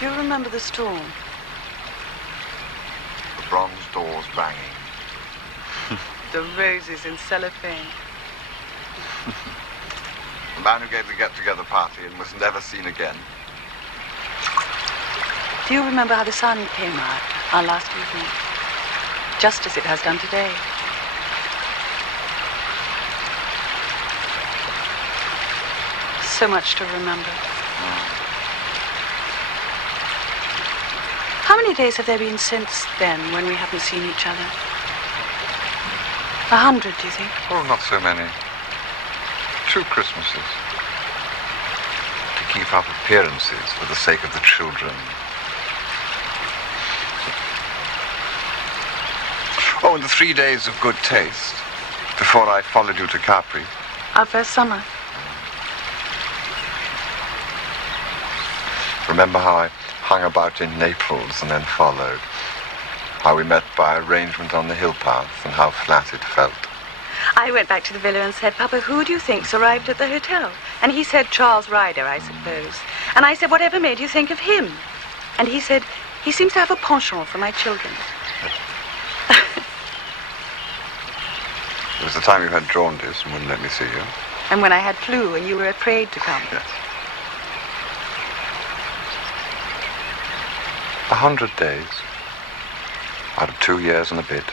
Do you remember the storm? The bronze doors banging. The roses in cellophane. The man who gave the get-together party and was never seen again. Do you remember how the sun came out our last evening? Just as it has done today. So much to remember. How many days have there been since then when we haven't seen each other? 100, do you think? Oh, not so many. 2 Christmases. To keep up appearances for the sake of the children. Oh, and the 3 days of good taste before I followed you to Capri. Our first summer. Remember how I hung about in Naples and then followed? How we met by arrangement on the hill path and how flat it felt. I went back to the villa and said, Papa, who do you think's arrived at the hotel? And he said, Charles Ryder, I suppose. And I said, whatever made you think of him? And he said, he seems to have a penchant for my children. It was the time you had jaundice and wouldn't let me see you. And when I had flu and you were afraid to come. Yes. 100 days out of 2 years and a bit.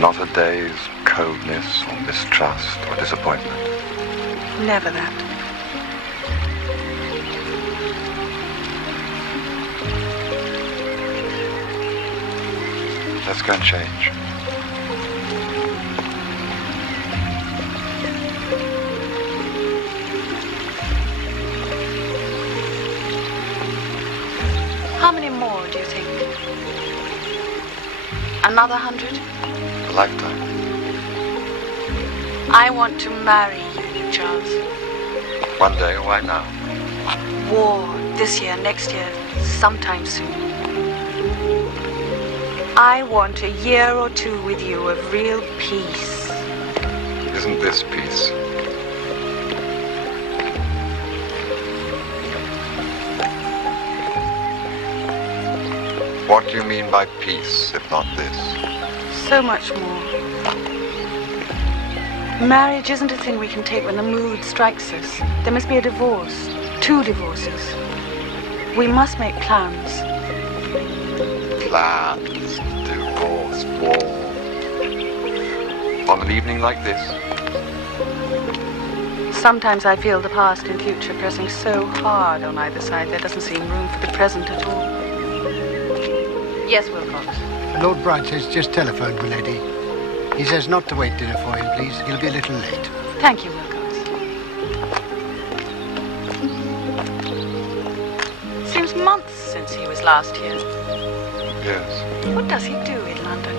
Not a day's coldness or mistrust or disappointment. Never that. Let's go and change. How many more, do you think? Another 100? A lifetime. I want to marry you, Charles. One day, why now? War, this year, next year, sometime soon. I want a year or 2 with you of real peace. Isn't this peace? What do you mean by peace, if not this? So much more. Marriage isn't a thing we can take when the mood strikes us. There must be a divorce. 2 divorces. We must make plans. Plans, divorce, war. On an evening like this? Sometimes I feel the past and future pressing so hard on either side there doesn't seem room for the present at all. Yes, Wilcox. Lord Brideshead's just telephoned, milady. He says not to wait dinner for him, please. He'll be a little late. Thank you, Wilcox. Seems months since he was last here. Yes. What does he do in London?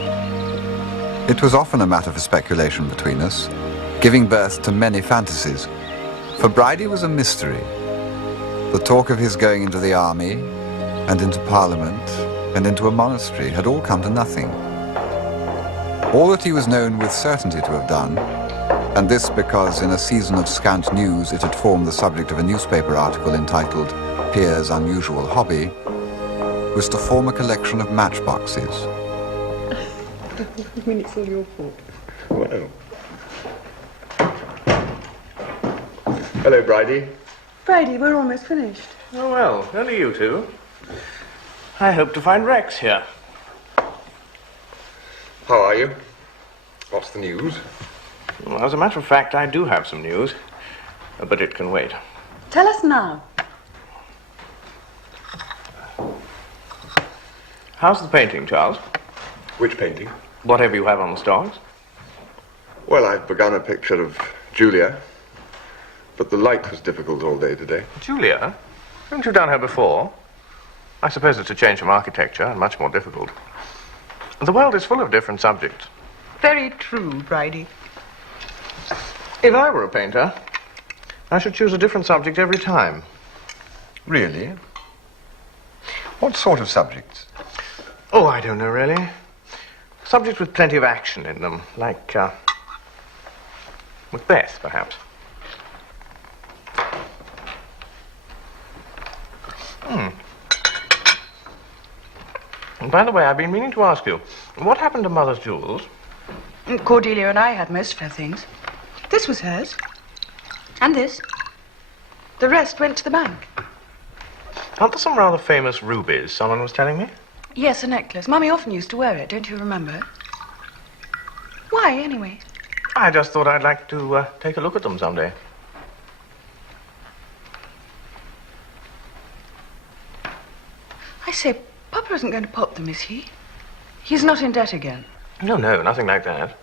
It was often a matter for speculation between us, giving birth to many fantasies. For Bridey was a mystery. The talk of his going into the army, and into Parliament, and into a monastery had all come to nothing. All that he was known with certainty to have done, and this because in a season of scant news it had formed the subject of a newspaper article entitled Pierre's Unusual Hobby, was to form a collection of matchboxes. I mean, it's all your fault. Well. Hello, Bridey. Bridey, we're almost finished. Oh, well, only you two. I hope to find Rex here. How are you? What's the news? Well, as a matter of fact, I do have some news, but it can wait. Tell us now. How's the painting, Charles? Which painting? Whatever you have on the stalls. Well, I've begun a picture of Julia, but the light was difficult all day today. Julia? Haven't you done her before? I suppose it's a change from architecture and much more difficult. The world is full of different subjects. Very true, Bridey. If I were a painter, I should choose a different subject every time. Really? What sort of subjects? Oh, I don't know, really. Subjects with plenty of action in them, like, Macbeth, perhaps. And by the way, I've been meaning to ask you, what happened to Mother's jewels? Cordelia and I had most of her things. This was hers. And this. The rest went to the bank. Aren't there some rather famous rubies, someone was telling me? Yes, a necklace. Mummy often used to wear it, don't you remember? Why, anyway? I just thought I'd like to take a look at them someday. I say, Papa isn't going to pop them, is he? He's not in debt again. No, nothing like that.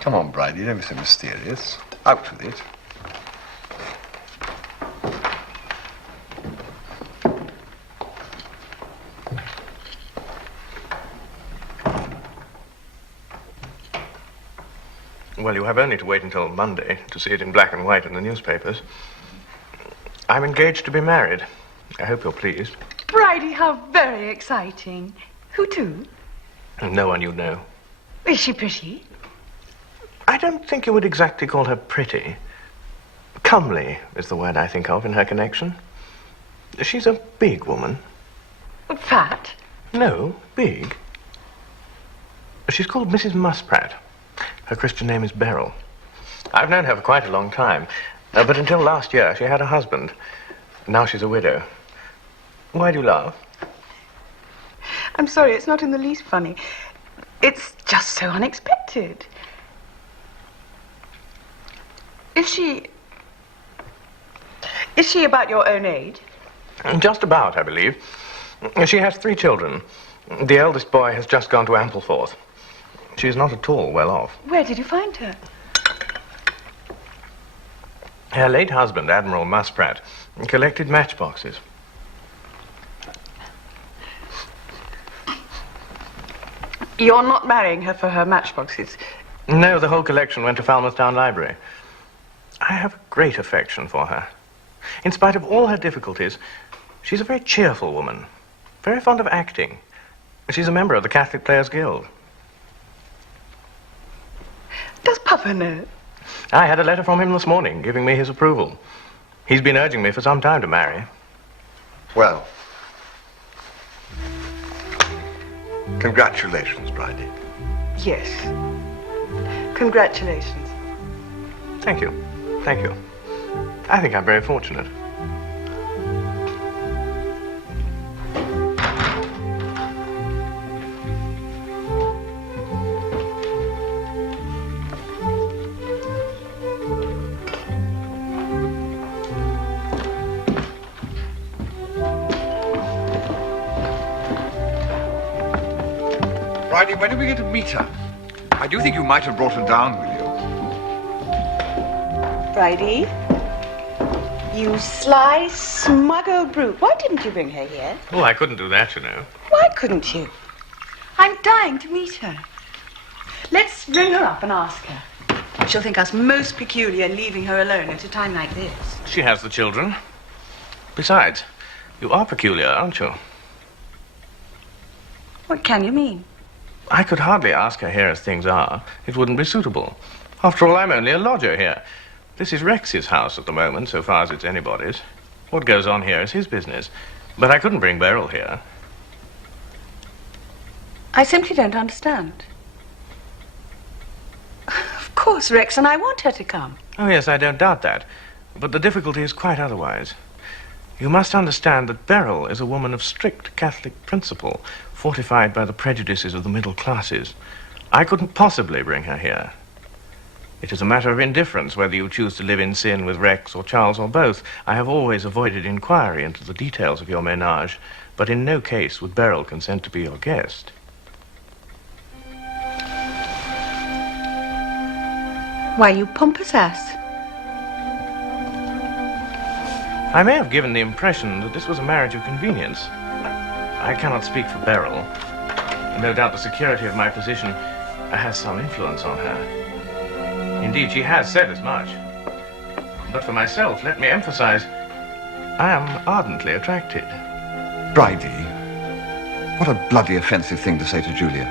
Come on, Bridey, don't be so mysterious. Out with it. Well, you have only to wait until Monday to see it in black and white in the newspapers. I'm engaged to be married. I hope you're pleased. Bridey, how very exciting. Who to? No one you know. Is she pretty? I don't think you would exactly call her pretty. Comely is the word I think of in her connection. She's a big woman. Fat? No, big. She's called Mrs. Musprat. Her Christian name is Beryl. I've known her for quite a long time, but until last year she had a husband. Now she's a widow. Why do you laugh? I'm sorry, it's not in the least funny. It's just so unexpected. Is she about your own age? Just about, I believe. She has 3 children. The eldest boy has just gone to Ampleforth. She's not at all well off. Where did you find her? Her late husband, Admiral Musprat, collected matchboxes. You're not marrying her for her matchboxes? No, the whole collection went to Falmouth Town Library. I have a great affection for her. In spite of all her difficulties, she's a very cheerful woman, very fond of acting. She's a member of the Catholic Players Guild. Does Papa know? I had a letter from him this morning giving me his approval. He's been urging me for some time to marry. Well, congratulations, Bridey. Yes. Congratulations. Thank you. Thank you. I think I'm very fortunate. Bridey, when are we going to meet her? I do think you might have brought her down with you. Bridey, you sly, smug old brute. Why didn't you bring her here? Oh, I couldn't do that, you know. Why couldn't you? I'm dying to meet her. Let's ring her up and ask her. She'll think us most peculiar leaving her alone at a time like this. She has the children. Besides, you are peculiar, aren't you? What can you mean? I could hardly ask her here as things are. It wouldn't be suitable. After all, I'm only a lodger here. This is Rex's house at the moment, so far as it's anybody's. What goes on here is his business. But I couldn't bring Beryl here. I simply don't understand. Of course, Rex, and I want her to come. Oh, yes, I don't doubt that. But the difficulty is quite otherwise. You must understand that Beryl is a woman of strict Catholic principle, fortified by the prejudices of the middle classes. I couldn't possibly bring her here. It is a matter of indifference whether you choose to live in sin with Rex or Charles or both. I have always avoided inquiry into the details of your ménage, but in no case would Beryl consent to be your guest. Why, you pompous ass. I may have given the impression that this was a marriage of convenience. I cannot speak for Beryl. No doubt the security of my position has some influence on her. Indeed, she has said as much. But for myself, let me emphasize, I am ardently attracted. Bridey, what a bloody offensive thing to say to Julia.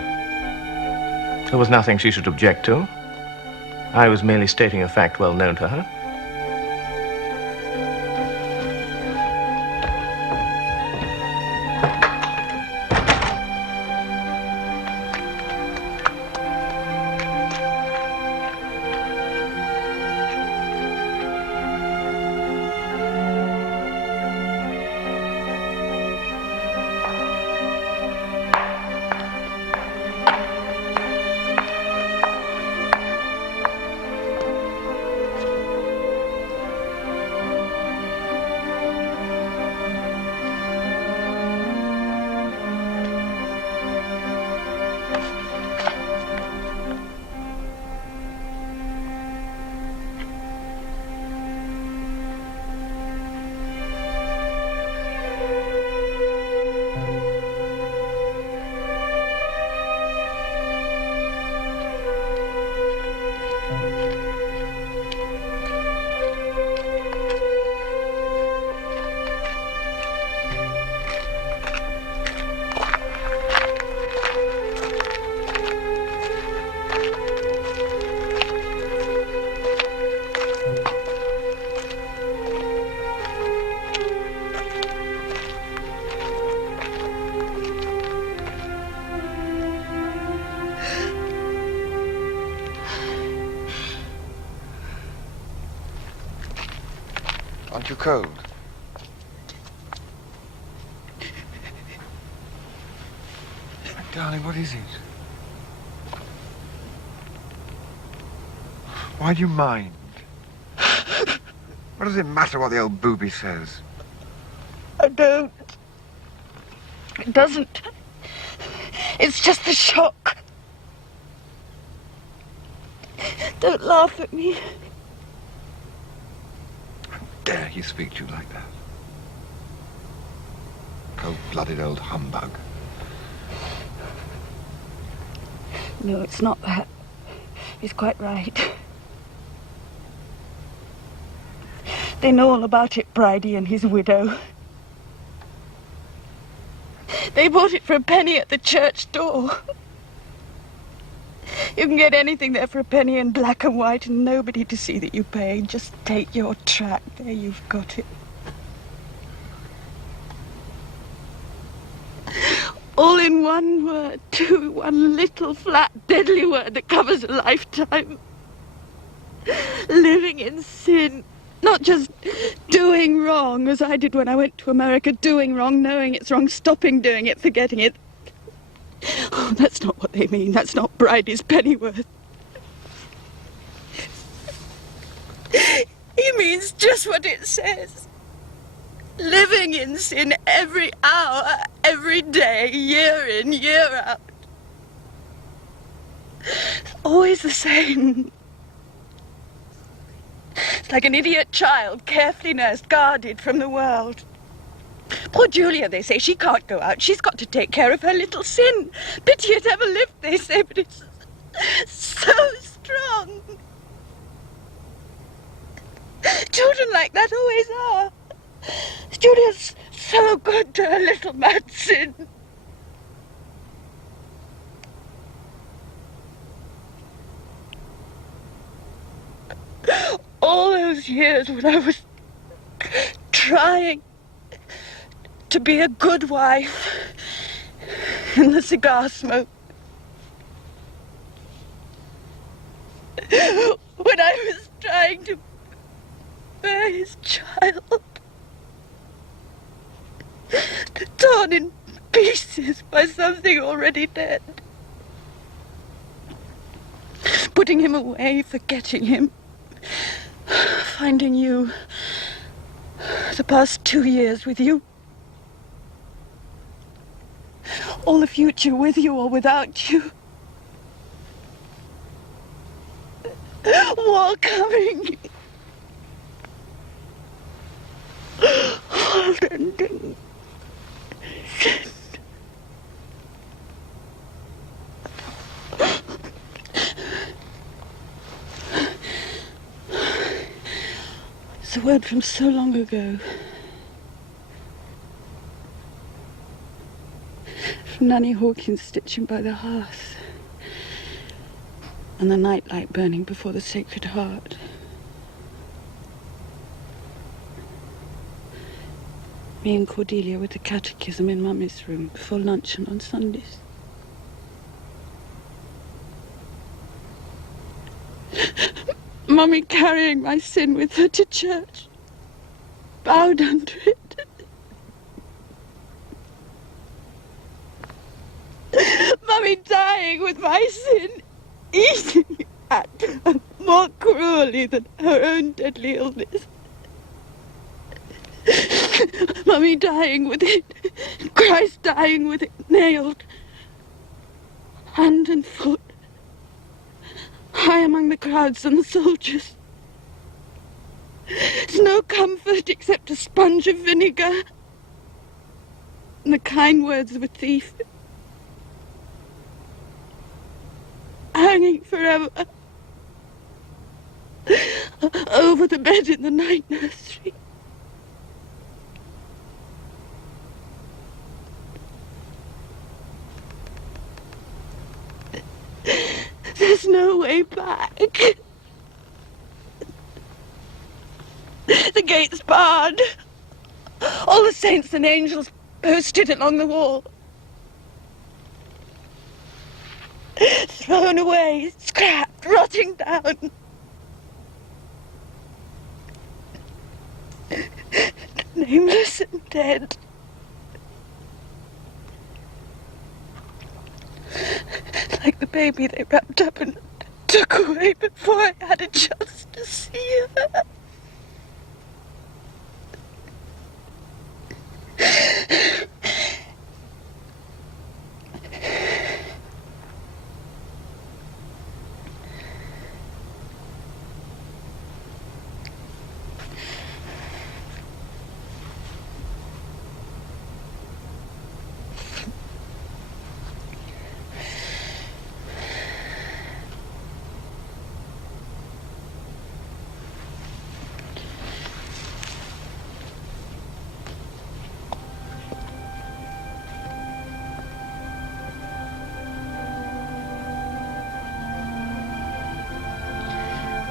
There was nothing she should object to. I was merely stating a fact well known to her. too cold? Darling, what is it? Why do you mind? What does it matter what the old booby says? I don't. It doesn't. It's just the shock. Don't laugh at me. How dare he speak to you like that? Cold-blooded old humbug. No, it's not that. He's quite right. They know all about it, Bridey and his widow. They bought it for a penny at the church door. You can get anything there for a penny in black and white and nobody to see that you paid. Just take your track. There, you've got it. All in one word, too. One little, flat, deadly word that covers a lifetime. Living in sin. Not just doing wrong, as I did when I went to America. Doing wrong, knowing it's wrong, stopping doing it, forgetting it. Oh, that's not what they mean. That's not Bridey's pennyworth. He means just what it says. Living in sin every hour, every day, year in, year out. Always the same. It's like an idiot child, carefully nursed, guarded from the world. Poor Julia, they say, she can't go out. She's got to take care of her little sin. Pity it ever lived, they say, but it's so strong. Children like that always are. Julia's so good to her little mad sin. All those years when I was trying to be a good wife in the cigar smoke. When I was trying to bear his child, torn in pieces by something already dead. Putting him away, forgetting him. Finding you. The past 2 years with you. All the future with you or without you. War coming. World ending. It's a word from so long ago. From Nanny Hawkins stitching by the hearth. And the nightlight burning before the Sacred Heart. Me and Cordelia with the catechism in Mummy's room before luncheon on Sundays. Mummy carrying my sin with her to church, bowed under it. Mummy dying with my sin, eating at her more cruelly than her own deadly illness. Mummy dying with it, Christ dying with it, nailed, hand and foot. High among the crowds and the soldiers. There's no comfort except a sponge of vinegar and the kind words of a thief. Hanging forever over the bed in the night nursery. There's no way back. The gate's barred. All the saints and angels posted along the wall. Thrown away, scrapped, rotting down. nameless and dead. Like the baby they wrapped up and took away before I had a chance to see her.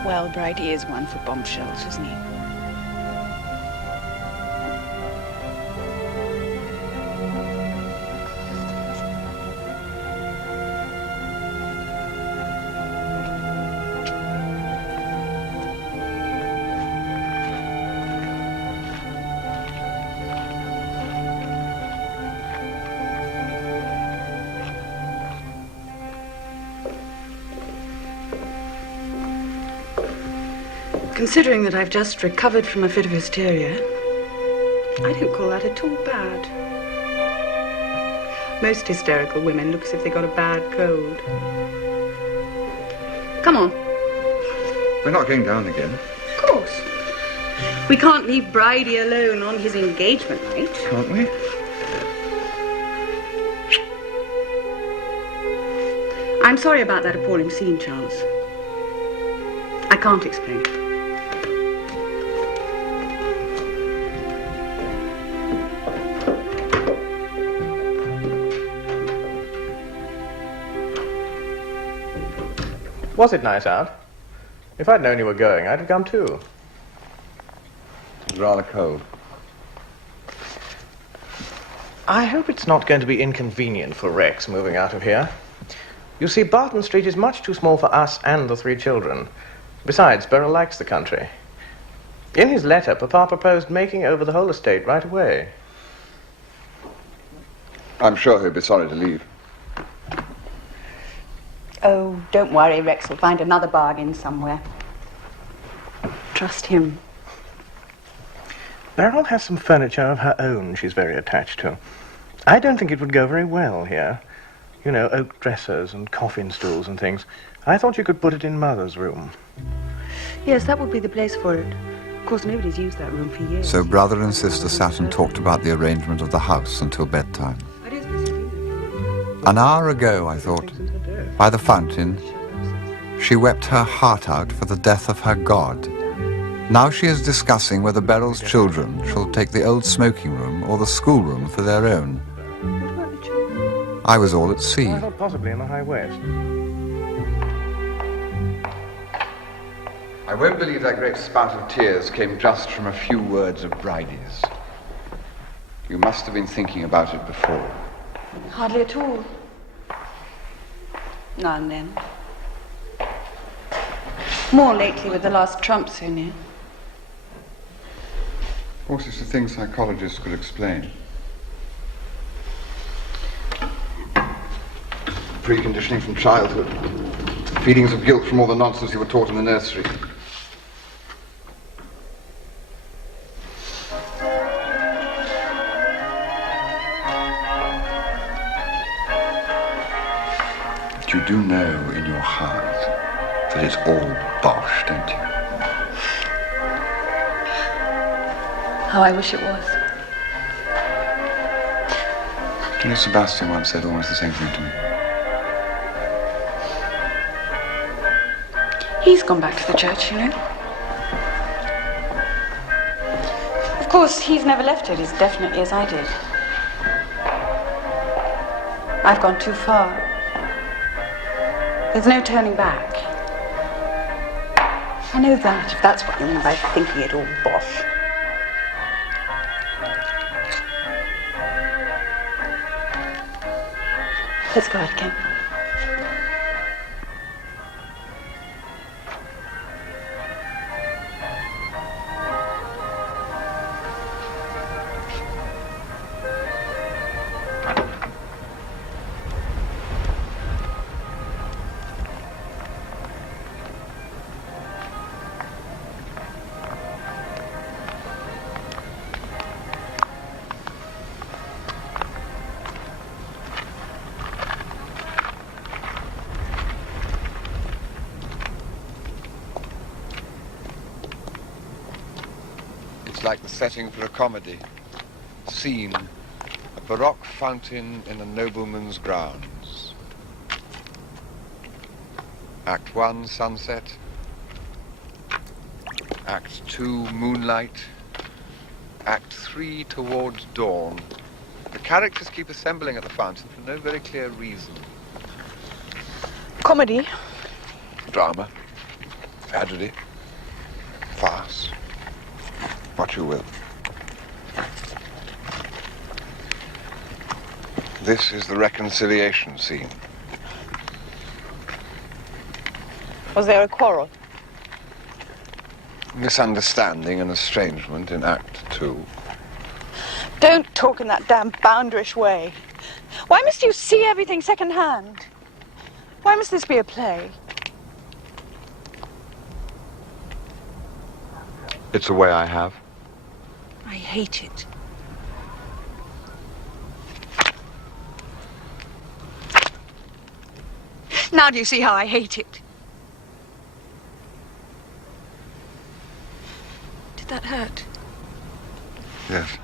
Well, Bridey is one for bombshells, isn't he? Considering that I've just recovered from a fit of hysteria, I don't call that at all bad. Most hysterical women look as if they got a bad cold. Come on. We're not going down again. Of course. We can't leave Bridey alone on his engagement night. Can't we? I'm sorry about that appalling scene, Charles. I can't explain. Was it nice out? If I'd known you were going, I'd have come too. It's rather cold. I hope it's not going to be inconvenient for Rex moving out of here. You see, Barton Street is much too small for us and the 3 children. Besides, Beryl likes the country. In his letter, Papa proposed making over the whole estate right away. I'm sure he'll be sorry to leave. Oh, don't worry, Rex will find another bargain somewhere. Trust him. Beryl has some furniture of her own she's very attached to. I don't think it would go very well here. You know, oak dressers and coffin stools and things. I thought you could put it in Mother's room. Yes, that would be the place for it. Of course, nobody's used that room for years. So brother and sister sat and talked about the arrangement of the house until bedtime. An hour ago, I thought, by the fountain, she wept her heart out for the death of her God. Now she is discussing whether Beryl's children shall take the old smoking room or the schoolroom for their own. I was all at sea. I thought possibly in the High West. I won't believe that great spout of tears came just from a few words of Bridey's. You must have been thinking about it before. Hardly at all. Now and then. More lately with the last Trump so near. Of course, it's a thing psychologists could explain. Preconditioning from childhood. Feelings of guilt from all the nonsense you were taught in the nursery. But you do know in your heart that it's all bosh, don't you? How I wish it was. You know, Sebastian once said almost the same thing to me. He's gone back to the church, you know. Of course, he's never left it as definitely as I did. I've gone too far. There's no turning back. I know that, if that's what you mean by thinking it all bosh. Let's go out again. Looks like the setting for a comedy. Scene, a baroque fountain in a nobleman's grounds. Act 1, sunset. Act 2, moonlight. Act 3, towards dawn. The characters keep assembling at the fountain for no very clear reason. Comedy? Drama. Tragedy. Farce. What you will. This is the reconciliation scene. Was there a quarrel? Misunderstanding and estrangement in Act 2. Don't talk in that damn bounderish way. Why must you see everything second-hand? Why must this be a play? It's a way I have. I hate it. Now do you see how I hate it? Did that hurt? Yes.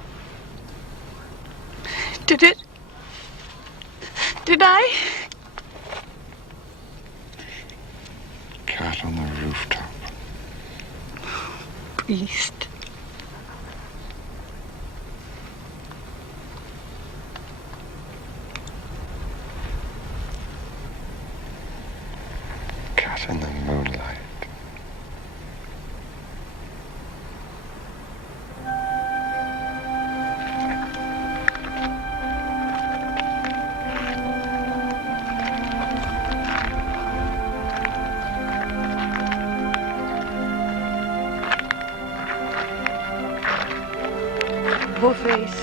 Did it? Did I? Cat on the rooftop. Beast. Cat in the moonlight. Poor face.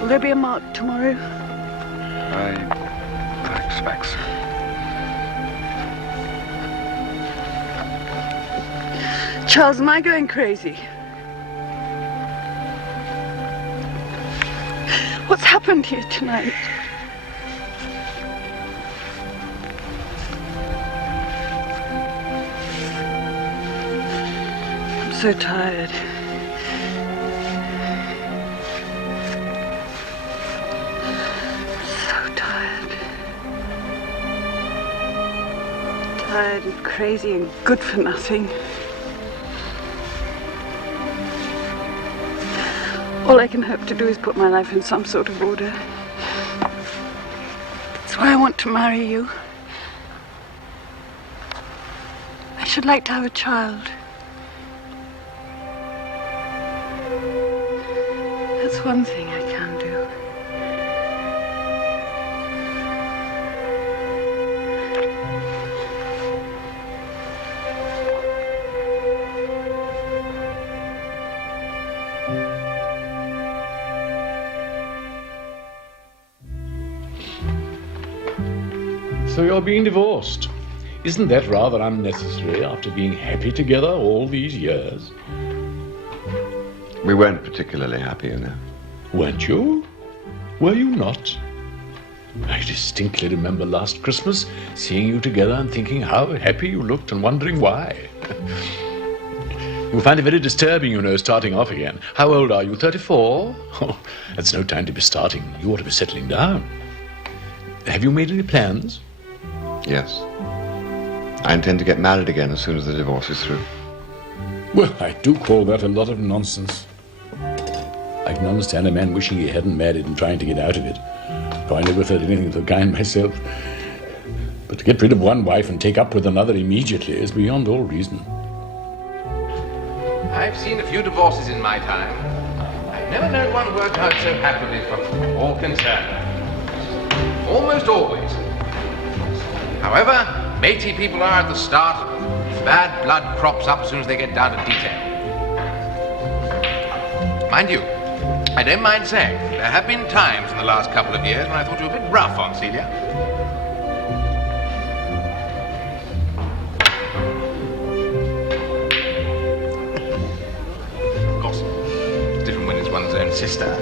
Will there be a mark tomorrow? I expect so. Charles, am I going crazy? What's happened here tonight? I'm so tired. So tired. Tired and crazy and good for nothing. All I can hope to do is put my life in some sort of order. That's why I want to marry you. I should like to have a child. That's one thing I can do. So you're being divorced. Isn't that rather unnecessary after being happy together all these years? We weren't particularly happy, you know. Weren't you? Were you not? I distinctly remember last Christmas seeing you together and thinking how happy you looked and wondering why. You'll find it very disturbing, you know, starting off again. How old are you, 34? Oh, that's no time to be starting. You ought to be settling down. Have you made any plans? Yes. I intend to get married again as soon as the divorce is through. Well, I do call that a lot of nonsense. I can understand a man wishing he hadn't married and trying to get out of it. Though I never felt anything of the kind myself. But to get rid of one wife and take up with another immediately is beyond all reason. I've seen a few divorces in my time. I've never known one work out so happily for all concerned. Almost always. However, matey people are at the start, bad blood crops up as soon as they get down to detail. Mind you, I don't mind saying, there have been times in the last couple of years when I thought you were a bit rough on Celia. Of course, it's different when it's one's own sister.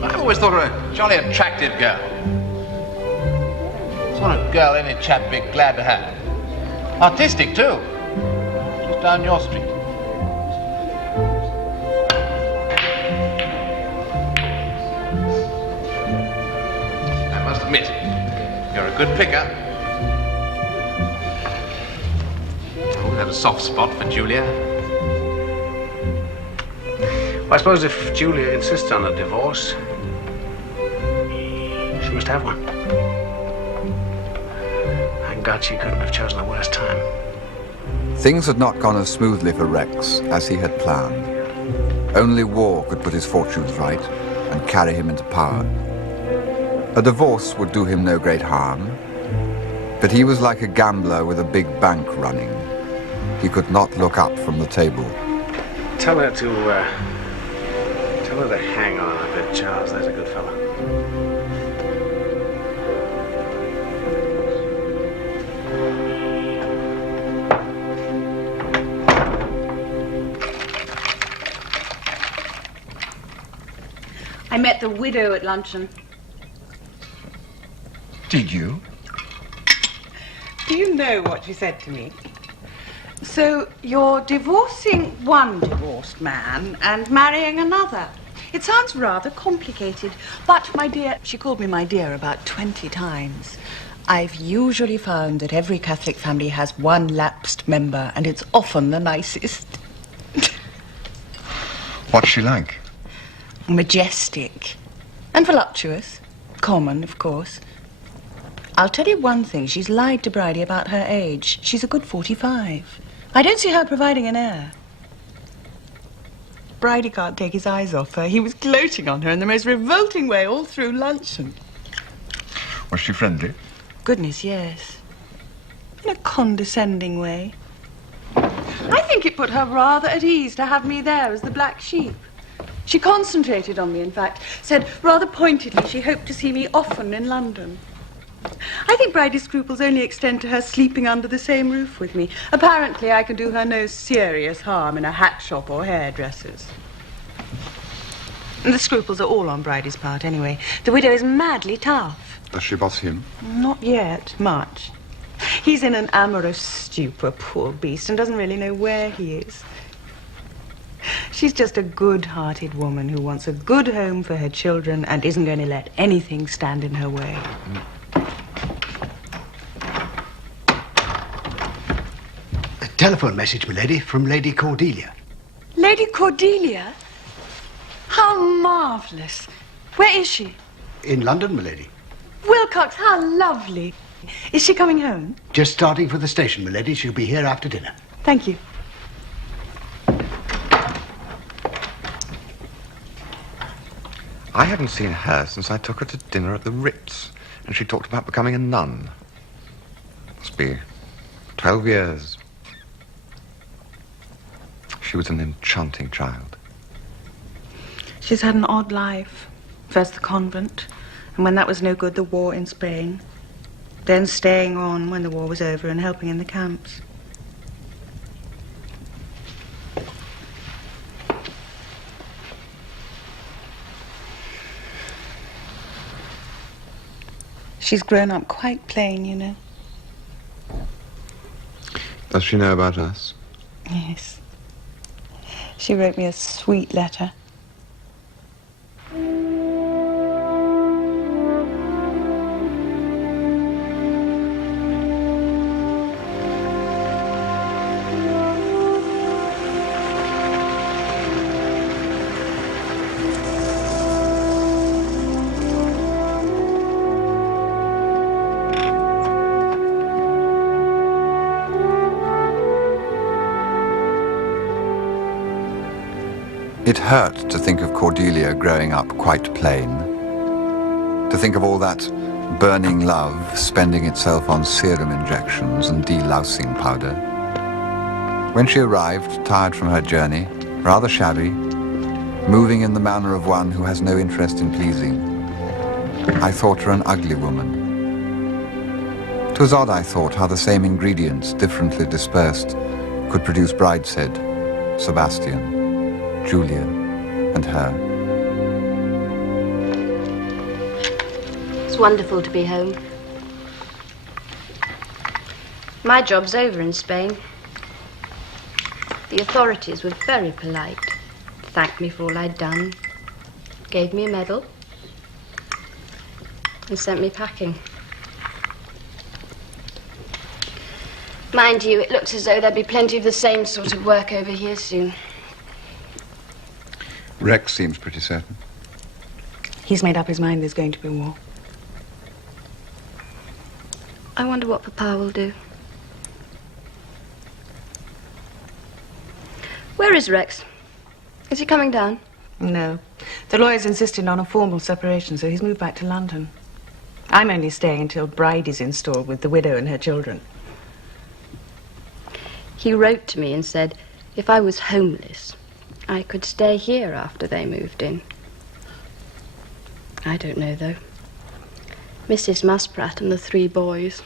But I've always thought her a jolly attractive girl. Sort of girl any chap'd be glad to have. Artistic, too. Just down your street. I must admit, you're a good picker. Oh, we have a soft spot for Julia. Well, I suppose if Julia insists on a divorce, she must have one. Thank God she couldn't have chosen a worse time. Things had not gone as smoothly for Rex as he had planned. Only war could put his fortunes right and carry him into power. A divorce would do him no great harm, but he was like a gambler with a big bank running. He could not look up from the table. Tell her to hang on a bit, Charles. There's a good fellow. I met the widow at luncheon. Did you? Do you know what she said to me? So you're divorcing one divorced man and marrying another. It sounds rather complicated, but my dear, she called me my dear about 20 times. I've usually found that every Catholic family has one lapsed member, and it's often the nicest. What's she like? Majestic and voluptuous. Common, of course. I'll tell you one thing, she's lied to Bridey about her age. She's a good 45. I don't see her providing an heir. Bridey can't take his eyes off her. He was gloating on her in the most revolting way all through luncheon. Was she friendly? Goodness, yes. In a condescending way. I think it put her rather at ease to have me there as the black sheep. She concentrated on me, in fact, said rather pointedly she hoped to see me often in London. I think Bridey's scruples only extend to her sleeping under the same roof with me. Apparently, I can do her no serious harm in a hat shop or hairdresser's. And the scruples are all on Bridey's part, anyway. The widow is madly tough. Does she boss him? Not yet, much. He's in an amorous stupor, poor beast, and doesn't really know where he is. She's just a good-hearted woman who wants a good home for her children and isn't going to let anything stand in her way. A telephone message, milady, from Lady Cordelia. Lady Cordelia? How marvellous. Where is she? In London, milady. Wilcox, how lovely. Is she coming home? Just starting for the station, milady. She'll be here after dinner. Thank you. I haven't seen her since I took her to dinner at the Ritz, and she talked about becoming a nun. Must be 12 years. She was an enchanting child. She's had an odd life. First the convent, and when that was no good, the war in Spain. Then staying on when the war was over and helping in the camps. She's grown up quite plain, you know. Does she know about us? Yes. She wrote me a sweet letter. It hurt to think of Cordelia growing up quite plain. To think of all that burning love spending itself on serum injections and delousing powder. When she arrived, tired from her journey, rather shabby, moving in the manner of one who has no interest in pleasing, I thought her an ugly woman. 'Twas odd, I thought, how the same ingredients, differently dispersed, could produce Brideshead, Sebastian, Julia, and her. It's wonderful to be home. My job's over in Spain. The authorities were very polite. Thanked me for all I'd done. Gave me a medal. And sent me packing. Mind you, it looks as though there'd be plenty of the same sort of work over here soon. Rex seems pretty certain. He's made up his mind there's going to be war. I wonder what Papa will do. Where is Rex? Is he coming down? No. The lawyers insisted on a formal separation, so he's moved back to London. I'm only staying until Bridey's installed with the widow and her children. He wrote to me and said if I was homeless, I could stay here after they moved in. I don't know, though. Mrs. Musprat and the 3 boys.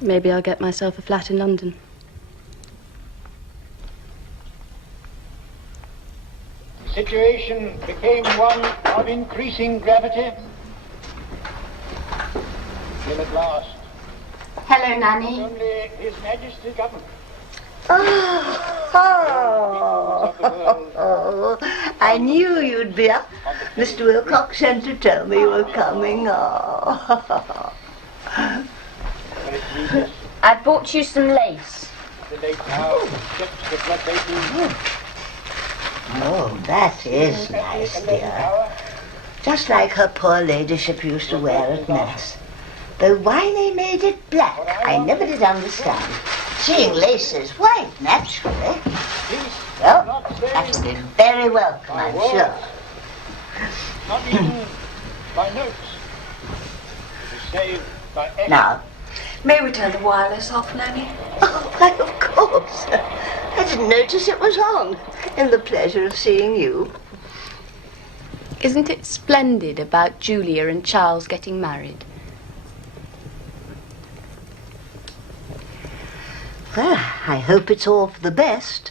Maybe I'll get myself a flat in London. The situation became one of increasing gravity. Till at last, Hello, Nanny. only His Majesty's government. I knew you'd be up. Mr. Wilcox sent to tell me you were coming. I bought you some lace. The late now checks the blood vessels. Oh, that is nice, dear. Just like her poor ladyship used to wear at Mass. Though why they made it black, I never did understand. Seeing lace is white, naturally. Well, that'll be very welcome, I'm sure. Not even by notes. It is saved by echo. Now, May we turn the wireless off, Nanny? oh, why, of course. I didn't notice it was on. In the pleasure of seeing you. Isn't it splendid about Julia and Charles getting married? Well, I hope it's all for the best.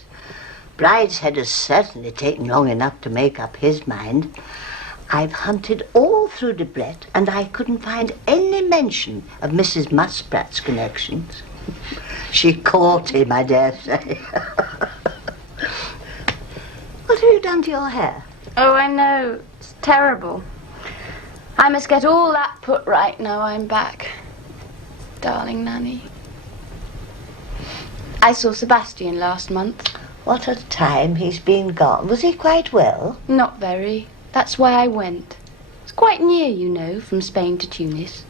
Brideshead has certainly taken long enough to make up his mind. I've hunted all through Debrett, and I couldn't find any mention of Mrs. Musprat's connections. She caught him, I dare say. What have you done to your hair? Oh, I know. It's terrible. I must get all that put right now I'm back. Darling Nanny. I saw Sebastian last month. What a time he's been gone. Was he quite well? Not very. That's why I went. It's quite near, you know, from Spain to Tunis.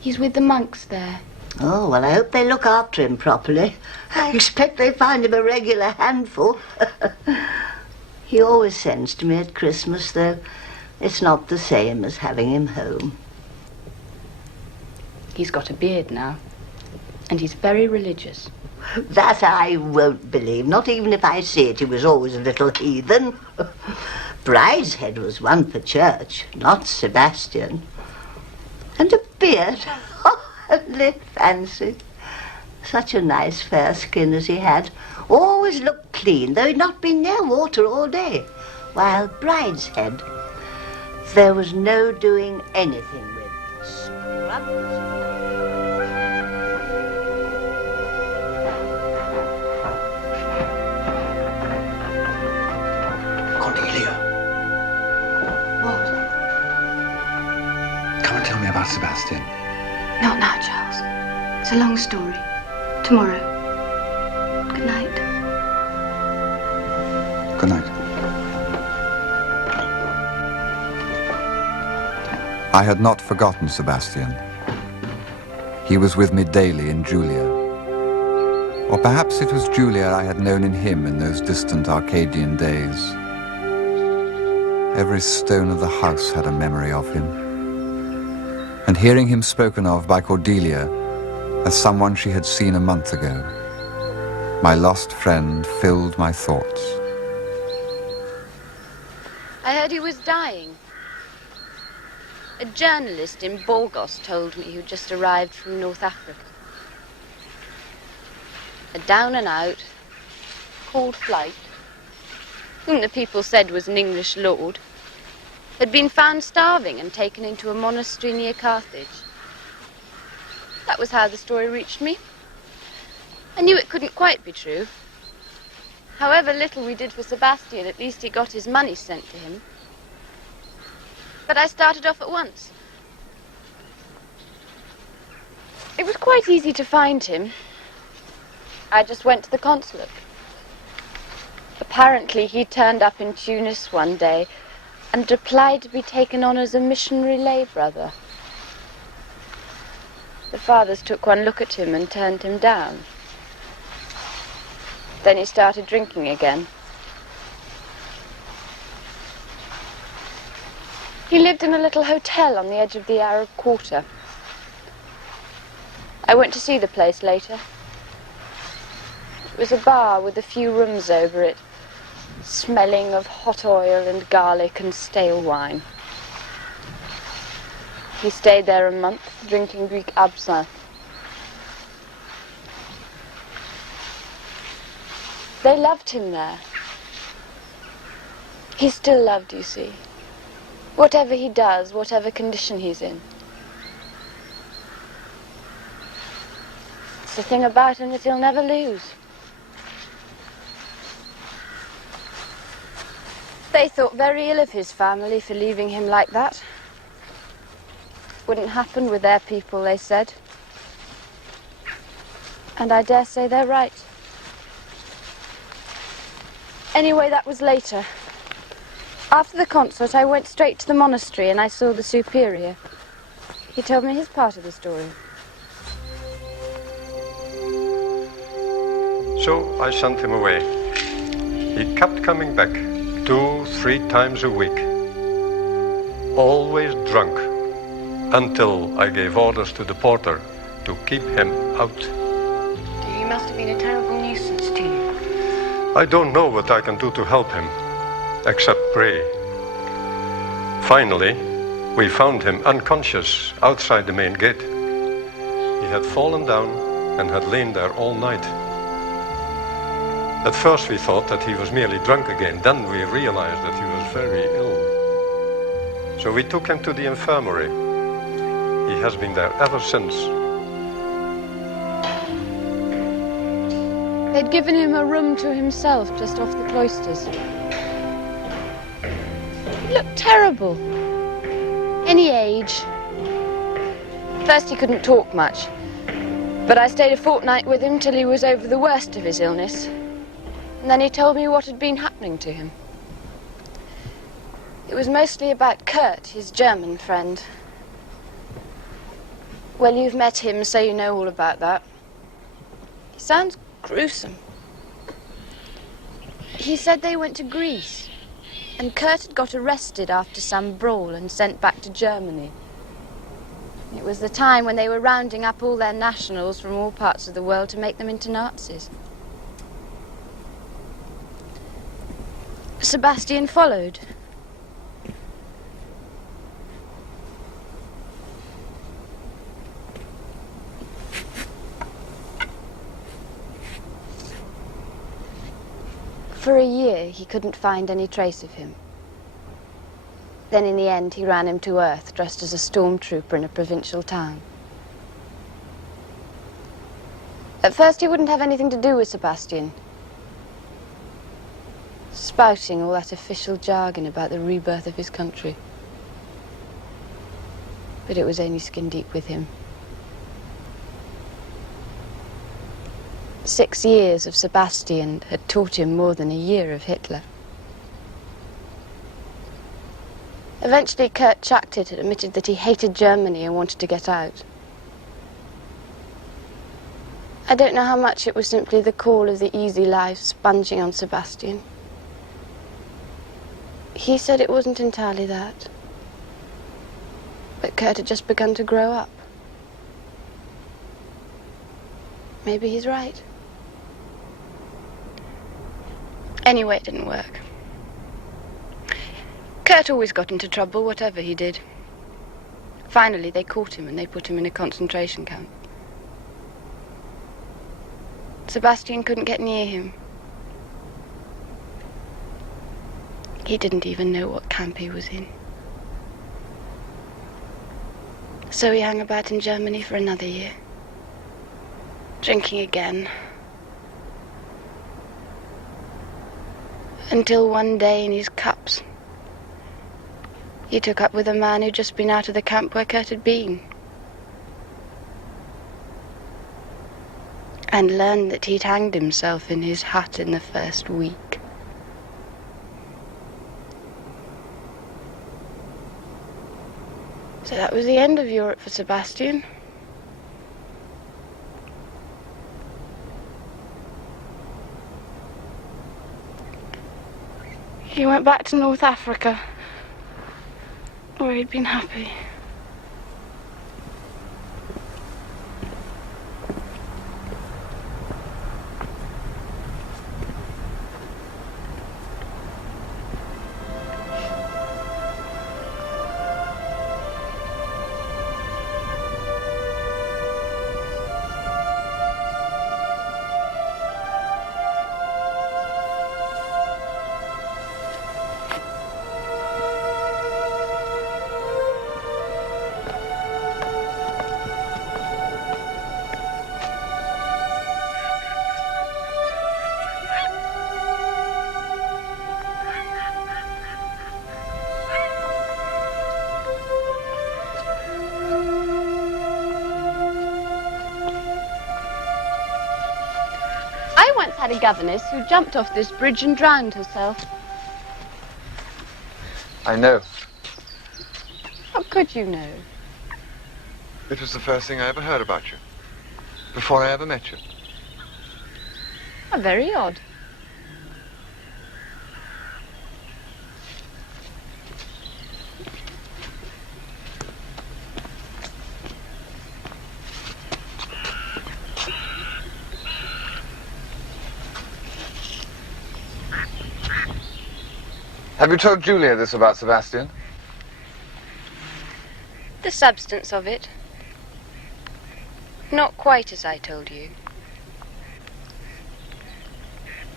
He's with the monks there. Oh, well, I hope they look after him properly. I expect they find him a regular handful. He always sends to me at Christmas, though it's not the same as having him home. He's got a beard now, and he's very religious. That I won't believe, not even if I see it. He was always a little heathen. Brideshead was one for church, not Sebastian. And a beard. Oh, only fancy. Such a nice fair skin as he had. Always looked clean, though he'd not been near water all day. While Brideshead, there was no doing anything with. Scrubs. Cordelia. What? Come and tell me about Sebastian. Not now, Charles. It's a long story. Tomorrow. Good night. Good night. I had not forgotten Sebastian. He was with me daily in Julia. Or perhaps it was Julia I had known in him in those distant Arcadian days. Every stone of the house had a memory of him. And hearing him spoken of by Cordelia as someone she had seen a month ago, my lost friend filled my thoughts. I heard he was dying. A journalist in Burgos told me who'd just arrived from North Africa. A down-and-out, called flight, whom the people said was an English lord, had been found starving and taken into a monastery near Carthage. That was how the story reached me. I knew it couldn't quite be true. However little we did for Sebastian, at least he got his money sent to him. But I started off at once. It was quite easy to find him. I just went to the consulate. Apparently he turned up in Tunis one day and applied to be taken on as a missionary lay brother. The fathers took one look at him and turned him down. Then he started drinking again. He lived in a little hotel on the edge of the Arab Quarter. I went to see the place later. It was a bar with a few rooms over it, smelling of hot oil and garlic and stale wine. He stayed there a month, drinking Greek absinthe. They loved him there. He's still loved, you see. Whatever he does, whatever condition he's in. It's the thing about him that he'll never lose. They thought very ill of his family for leaving him like that. Wouldn't happen with their people, they said. And I dare say they're right. Anyway, that was later. After the concert, I went straight to the monastery and I saw the superior. He told me his part of the story. So I sent him away. He kept coming back 2-3 times a week. Always drunk. Until I gave orders to the porter to keep him out. He must have been a terrible nuisance to you. I don't know what I can do to help him, except pray. Finally, we found him unconscious outside the main gate. He had fallen down and had lain there all night. At first we thought that he was merely drunk again. Then we realized that he was very ill. So we took him to the infirmary. He has been there ever since. They'd given him a room to himself just off the cloisters. He looked terrible. Any age. First he couldn't talk much, but I stayed a fortnight with him till he was over the worst of his illness. And then he told me what had been happening to him. It was mostly about Kurt, his German friend. Well, you've met him, so you know all about that. He sounds gruesome. He said they went to Greece, and Kurt had got arrested after some brawl and sent back to Germany. It was the time when they were rounding up all their nationals from all parts of the world to make them into Nazis. Sebastian followed. For a year, he couldn't find any trace of him. Then in the end, he ran him to earth, dressed as a stormtrooper in a provincial town. At first, he wouldn't have anything to do with Sebastian, spouting all that official jargon about the rebirth of his country. But it was only skin deep with him. 6 years of Sebastian had taught him more than a year of Hitler. Eventually, Kurt chucked it and admitted that he hated Germany and wanted to get out. I don't know how much it was simply the call of the easy life sponging on Sebastian. He said it wasn't entirely that. But Kurt had just begun to grow up. Maybe he's right. Anyway, it didn't work. Kurt always got into trouble, whatever he did. Finally, they caught him and they put him in a concentration camp. Sebastian couldn't get near him. He didn't even know what camp he was in. So he hung about in Germany for another year. drinking again. Until one day in his cups, he took up with a man who'd just been out of the camp where Kurt had been. And learned that he'd hanged himself in his hut in the first week. So that was the end of Europe for Sebastian. He went back to North Africa, where he'd been happy. I once had a governess who jumped off this bridge and drowned herself. I know. How could you know? It was the first thing I ever heard about you. Before I ever met you. How very odd. Have you told Julia this about Sebastian? The substance of it. Not quite as I told you.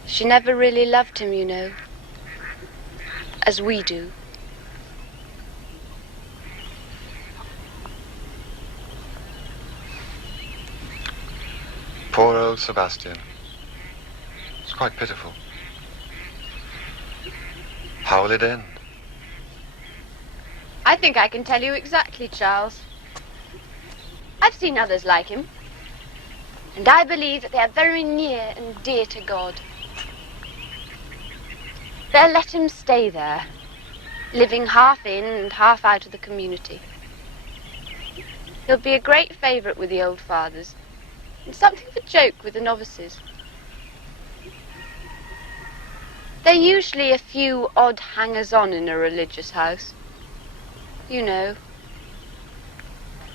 She never really loved him, you know. As we do. Poor old Sebastian. It's quite pitiful. How will it end? I think I can tell you exactly, Charles. I've seen others like him. And I believe that they are very near and dear to God. They'll let him stay there, living half in and half out of the community. He'll be a great favourite with the old fathers, and something of a joke with the novices. There are usually a few odd hangers-on in a religious house. You know,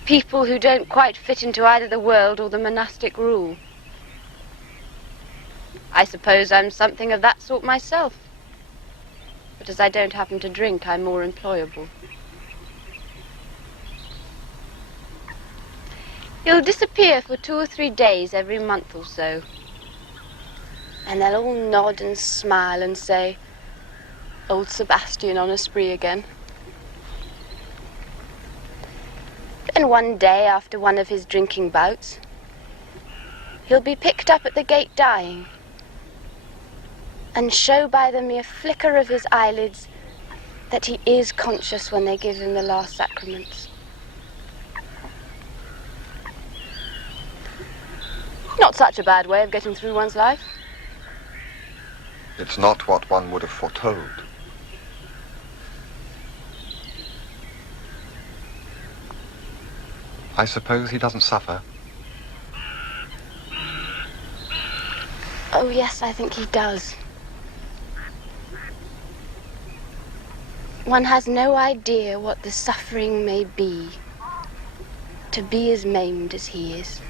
people who don't quite fit into either the world or the monastic rule. I suppose I'm something of that sort myself. But as I don't happen to drink, I'm more employable. He'll disappear for 2 or 3 days every month or so. And they'll all nod and smile and say, "Old Sebastian on a spree again." Then one day, after one of his drinking bouts, he'll be picked up at the gate dying, and show by the mere flicker of his eyelids that he is conscious when they give him the last sacraments. Not such a bad way of getting through one's life. It's not what one would have foretold. I suppose he doesn't suffer. Oh, yes, I think he does. One has no idea what the suffering may be to be as maimed as he is.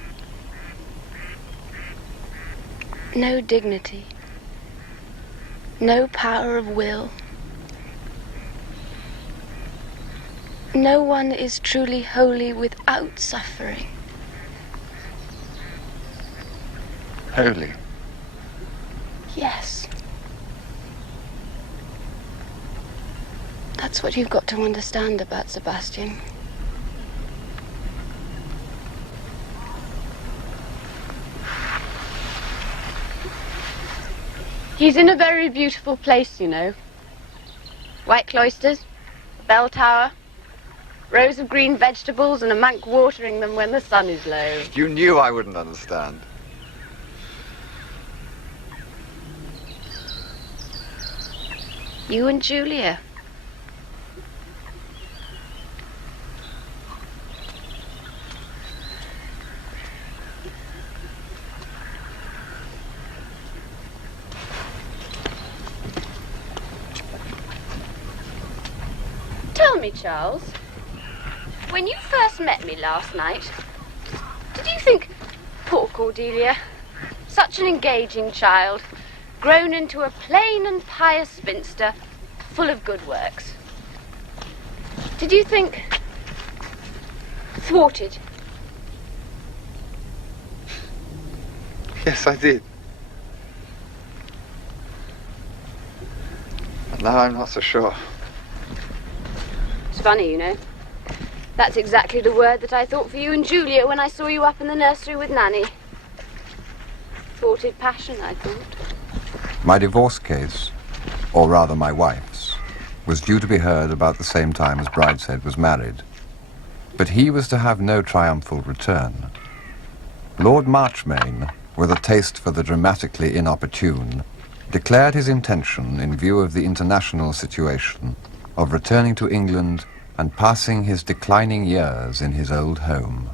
No dignity. No power of will. No one is truly holy without suffering. Holy? Yes. That's what you've got to understand about Sebastian. He's in a very beautiful place, you know. White cloisters, bell tower, rows of green vegetables and a monk watering them when the sun is low. You knew I wouldn't understand. You and Julia. Tell me, Charles, when you first met me last night, did you think, poor Cordelia, such an engaging child, grown into a plain and pious spinster, full of good works? Did you think thwarted? Yes, I did. But now I'm not so sure. It's funny, you know. That's exactly the word that I thought for you and Julia when I saw you up in the nursery with Nanny. Thwarted passion, I thought. My divorce case, or rather my wife's, was due to be heard about the same time as Brideshead was married. But he was to have no triumphal return. Lord Marchmain, with a taste for the dramatically inopportune, declared his intention, in view of the international situation, of returning to England and passing his declining years in his old home.